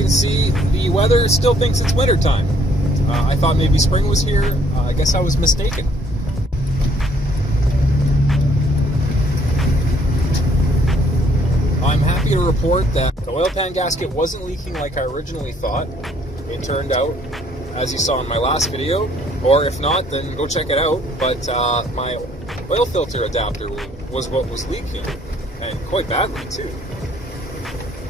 can see, the weather still thinks it's winter time. I thought maybe spring was here. I guess I was mistaken. I'm happy to report that the oil pan gasket wasn't leaking like I originally thought. It turned out, as you saw in my last video, or if not, then go check it out. But my oil filter adapter was what was leaking, and quite badly too.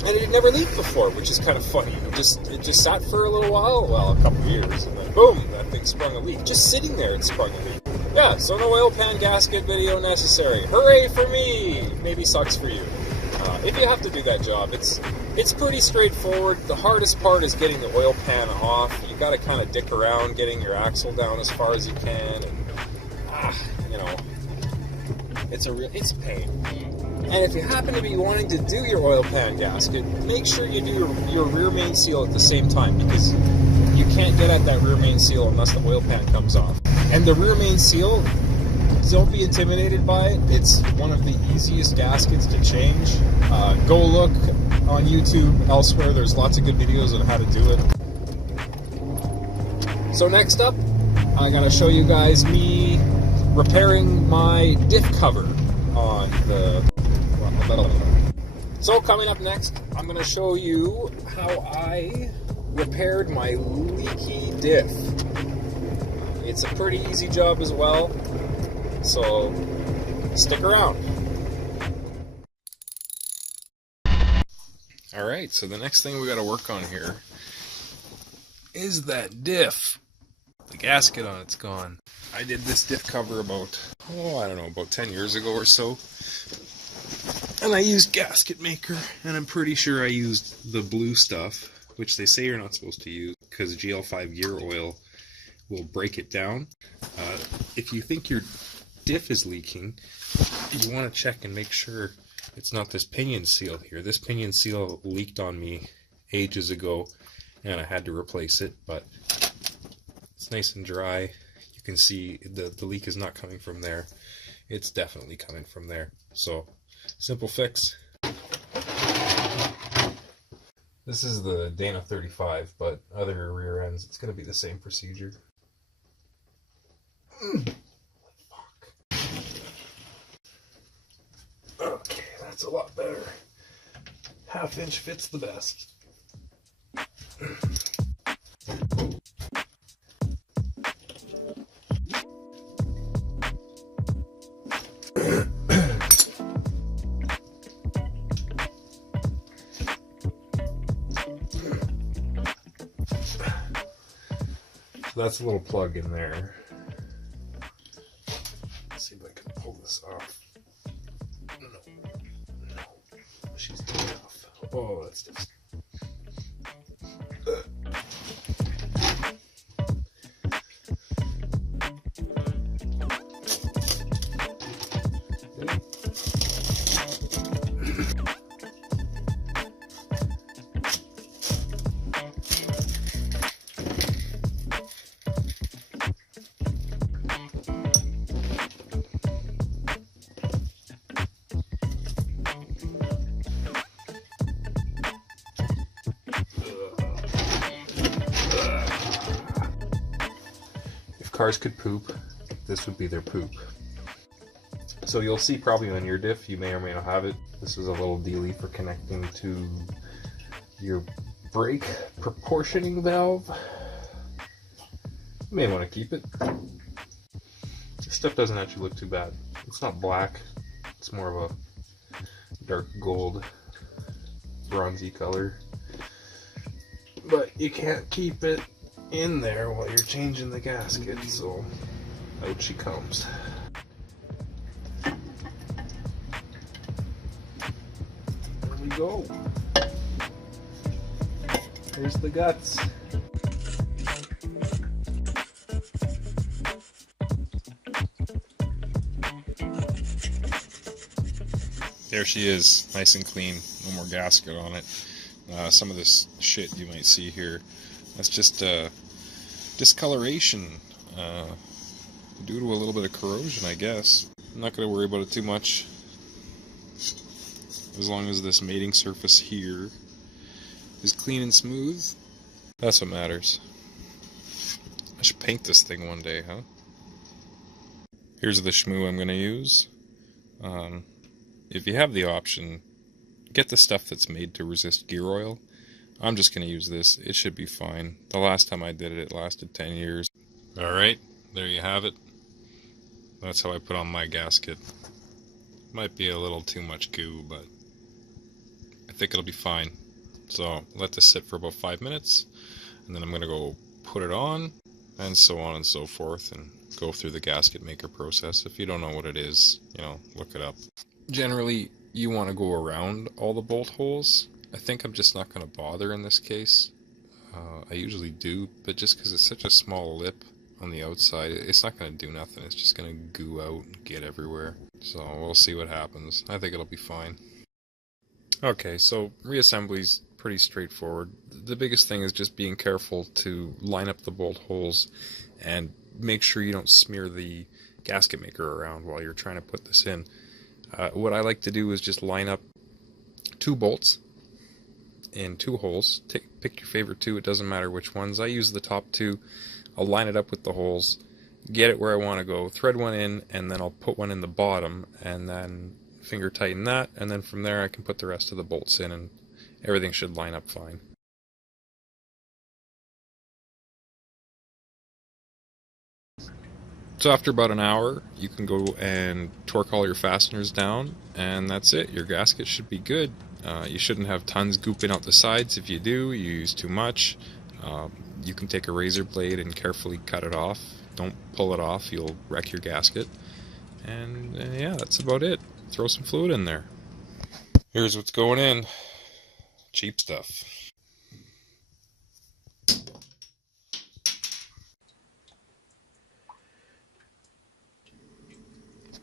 And it had never leaked before, which is kind of funny. It just sat for a little while, well, a couple of years, and then boom, that thing sprung a leak. Just sitting there, it sprung a leak. Yeah, so no oil pan gasket video necessary. Hooray for me! Maybe sucks for you. If you have to do that job, it's pretty straightforward. The hardest part is getting the oil pan off. You got to kind of dick around getting your axle down as far as you can, and you know, it's a pain. And if you happen to be wanting to do your oil pan gasket, make sure you do your rear main seal at the same time, because you can't get at that rear main seal unless the oil pan comes off. And the rear main seal, don't be intimidated by it. It's one of the easiest gaskets to change. Go look on YouTube, elsewhere. There's lots of good videos on how to do it. So next up, I gotta show you guys me repairing my diff cover on the... So coming up next, I'm gonna show you how I repaired my leaky diff. It's a pretty easy job as well. So, stick around. Alright, so the next thing we got to work on here is that diff. The gasket on it's gone. I did this diff cover about 10 years ago or so. And I used Gasket Maker, and I'm pretty sure I used the blue stuff, which they say you're not supposed to use because GL5 gear oil will break it down. If you think your diff is leaking, you want to check and make sure it's not this pinion seal here. This pinion seal leaked on me ages ago, and I had to replace it, but it's nice and dry. You can see the leak is not coming from there. It's definitely coming from there. So, simple fix. This is the D35, but other rear ends, it's going to be the same procedure. Okay, that's a lot better. Half inch fits the best. So that's a little plug in there. Let's see if I can pull this off. No, she's tough. Oh, that's just... Cars could poop, this would be their poop. So you'll see probably on your diff, you may or may not have it. This is a little dealie for connecting to your brake proportioning valve. You may want to keep it. This stuff doesn't actually look too bad. It's not black, it's more of a dark gold, bronzy color. But you can't keep it in there while you're changing the gasket, so out she comes. There we go. There's the guts. There she is, nice and clean, no more gasket on it. Some of this shit you might see here, that's just discoloration due to a little bit of corrosion, I guess. I'm not going to worry about it too much, as long as this mating surface here is clean and smooth. That's what matters. I should paint this thing one day, huh? Here's the shmoo I'm going to use. If you have the option, get the stuff that's made to resist gear oil. I'm just going to use this. It should be fine. The last time I did it, it lasted 10 years. Alright, there you have it. That's how I put on my gasket. Might be a little too much goo, but I think it'll be fine. So let this sit for about 5 minutes, and then I'm going to go put it on, and so on and so forth, and go through the gasket maker process. If you don't know what it is, you know, look it up. Generally, you want to go around all the bolt holes. I think I'm just not going to bother in this case. I usually do, but just because it's such a small lip on the outside, it's not going to do nothing. It's just going to goo out and get everywhere. So we'll see what happens. I think it'll be fine. Okay, so reassembly's pretty straightforward. The biggest thing is just being careful to line up the bolt holes and make sure you don't smear the gasket maker around while you're trying to put this in. What I like to do is just line up 2 bolts in 2 holes. Pick your favorite 2, it doesn't matter which ones. I use the top 2. I'll line it up with the holes, get it where I want to go, thread one in, and then I'll put one in the bottom, and then finger tighten that, and then from there I can put the rest of the bolts in, and everything should line up fine. So after about an hour, you can go and torque all your fasteners down, and that's it. Your gasket should be good. You shouldn't have tons gooping out the sides. If you do, you use too much. You can take a razor blade and carefully cut it off. Don't pull it off, you'll wreck your gasket. And yeah, that's about it. Throw some fluid in there. Here's what's going in. Cheap stuff.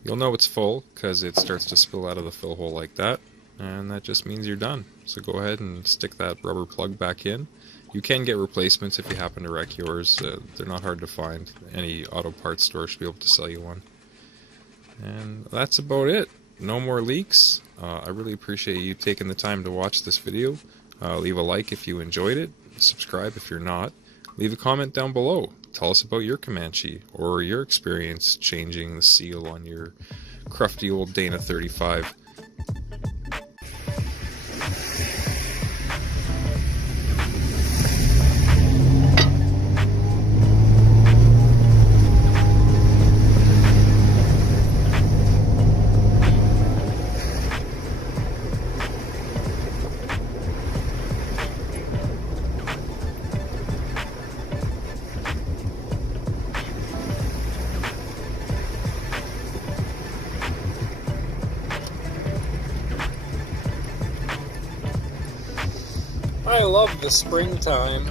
You'll know it's full because it starts to spill out of the fill hole like that, and that just means you're done. So go ahead and stick that rubber plug back in. You can get replacements if you happen to wreck yours. They're not hard to find. Any auto parts store should be able to sell you one. And that's about it. No more leaks. I really appreciate you taking the time to watch this video. Leave a like if you enjoyed it. Subscribe if you're not. Leave a comment down below. Tell us about your Comanche or your experience changing the seal on your crufty old Dana 35. I love the springtime.